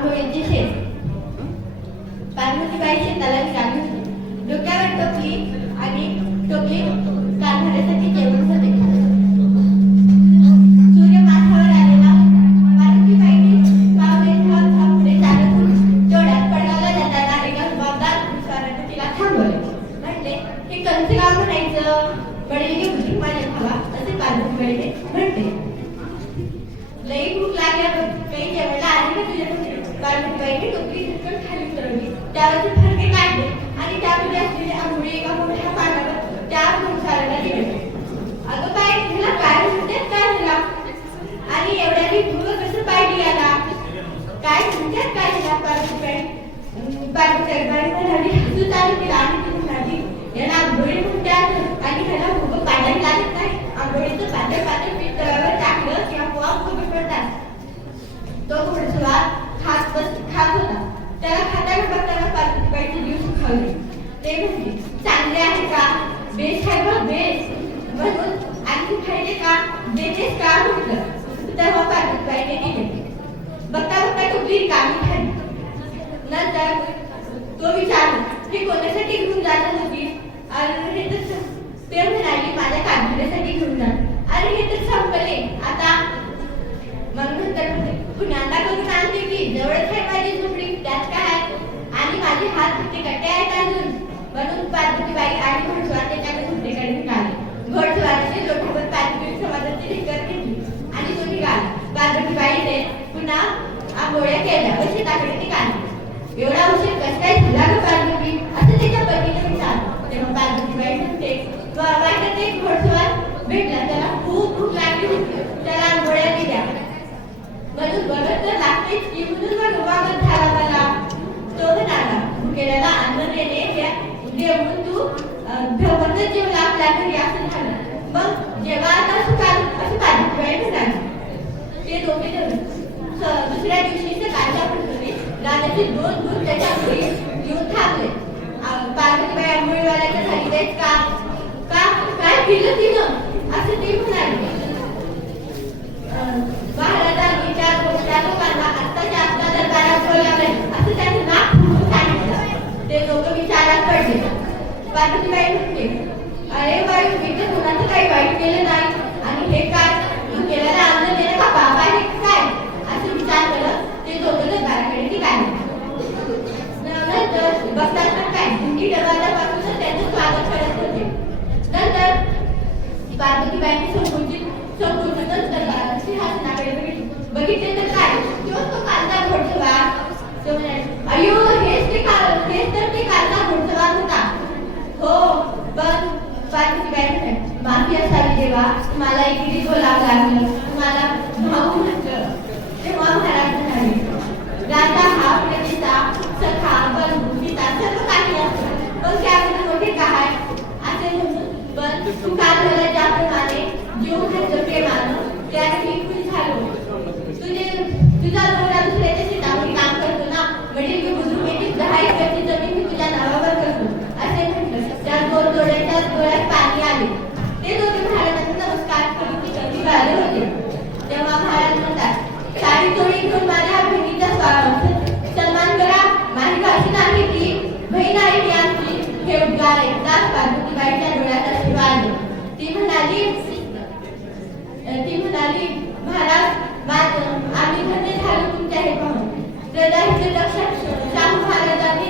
आंघोळीचे शेत. पार्वतीबाई शेताला विराम घेतली. डोक्यावर टोपली आणि टोपली काढण्यासाठी जेवण होते. सूर्य माथ्यावर आलेला पार्वतीबाईंनी पावले धाव पुढे चालत तेवढ्यात पडगावला जाताना एका रुबाबदार पुरुषाने तिला थांबवले. म्हटले, हे कंच गाव म्हणायचं? बडीने बुद्धी माझ्या खावा असे पार्वतीबाईने म्हटले. लई भूक लागल्या काही जेवणाला आली का तुझ्याकडे? पार्वतीबाईने टोपली झटकन खाली उतरवली. त्यावरचे फडके काढले आणि त्यामध्ये असलेली आंघोळी एका मोठ्या पाटावर त्या पुरुषाला दिली. अगं बाई, तुला काय म्हणतात? काय झाला? आणि एवढ्याने भूक कसं पाहिली याला? काय म्हणतात काय झाला? पार्वतीबाई म्हणाली, हसूच आली तिला आणि ती म्हणाली, याला आंघोळी म्हणतात आणि ह्याला भूक पाडायला लागत नाही. आंघोळीचं पातळ पातळ पीठ तव्यावर टाकलं की आपोआप भूक पडतात. तो घोडसवार खात होता. त्याला खाताना बघताना पार्वतीबाईचे जीव सुखावले. ते म्हणते, चांगले आहे का? बेस आहे बघ, बेस. म्हणून आणखी खायचे का? देतेस का म्हटलं. तेव्हा पार्वतीबाईने दिले. बघता बघता टोपली रिकामी झाली. नंतर तो विचारला, हे कोणासाठी घेऊन जाणार होती? अरे हे तर ते म्हणाली, माझ्या काढण्यासाठी घेऊन जा. अरे हे तर संपले आता. मग नंतर पुन्हा करून आणते की जवळच आहे माझी झोपडी, त्यात काय? आणि माझे हात किती कट्टे आहेत अजून. म्हणून पार्वतीबाई आणि घोडसवार त्याच्याकडे झोपडीकडे निघाले. घोडसवाराने लोटीवर पार्वती समाजाची ढेकर घेतली आणि तो निघाला. पार्वतीबाईने पुन्हा आंघोळ्या केल्या व शेताकडे निघाली. एवढा उशीर कसं काय झाला ग पार्वती? असं त्याच्या पतीने विचारलं. तेव्हा पार्वतीबाई म्हणते, वाटेत एक घोडसवार भेटला. त्याला खूप भूक लागली होती. त्याला आंघोळ्या दिल्या. म्हणून बघत तर लागतेच की, म्हणून मग रुबाबत झाला मला. तो म्हणाला, भुकेल्याला अन्न देणे म्हणून तू भेवतच जेवला आपल्या घरी असं झालं. मग जेव्हा आता सुखाल असं पार्वतीबाई म्हणाली. ते दोघे दुसऱ्या दिवशी सकाळच्या प्रसंगी राजाचे दोन दूध त्याच्या घरी येऊन थांबले. पार्वतीबाई आंघोळीवाल्याच्या घरी जायच का? काय केलं तिनं असं ती म्हणाली. महाराजांनी त्या गोष्टी लोकांना आत्ताच्या आत्ता दरबारात बोलावले असं त्याने नाक फुटून सांगितलं. ते लोक विचारात पडले. पार्वतीबाई म्हणते, अरे बाई, मी तर कुणाचं काही वाईट केलं नाही. आणि हे काय, तू केलेला अन्न देणं का पाप आहे काय? असं विचार करत ते दोघं दरबाराकडे निघाले. नंतर बघतात तर काय, हिंदी दरवाजापासूनच त्यांचं स्वागत करत होते. नंतर पार्वतीबाईंनी संपूर्णच दरबारात सिंहासनाकडे बघितले तर काय, तो कालचा घोडसवार. तो म्हणाले, अयो, हेच तर ते कालचा घोडसवार होता. हो, पण पार्वतीबाई म्हणाले, माफी असावी देवा, तुम्हाला इकडे बोलावं लागलं, तुम्हाला भाऊ म्हटलं. तेव्हा महाराज म्हणाले, राजा हा प्रतिसा सखा बंधू पिता सर्व काही असतं, पण त्यामध्ये मोठे काय असे म्हणून. पण तू काल मला ज्याप्रमाणे जीव घातलं प्रेमानं, त्याने मी खुश झालो. तुझा नवरा दुसऱ्याच्या शेतामध्ये काम करतो ना, वडील मी बुजुर्गीची 10 एकरची जमीन मी तुझ्या नावावर करतो असे म्हटलं. त्या गोरजोड्याच्या डोळ्यात पाणी आले. ते दोघे महाराजांना नमस्कार करून निघाले होते. तेव्हा महाराज म्हणतात, साडी चोळी घेऊन माझ्या बहिणीचा सन्मान करा. माझी भाषी नाही ती, बहीण आहे ती आमची. हे उद्गार ऐकताच पार्वतीबाईच्या डोळ्यात अश्रू आले. ती म्हणाली, महाराज, आम्ही धन्य झालो तुमच्या हे पाहून. प्रजाहित लक्षात शाहू महाराजांनी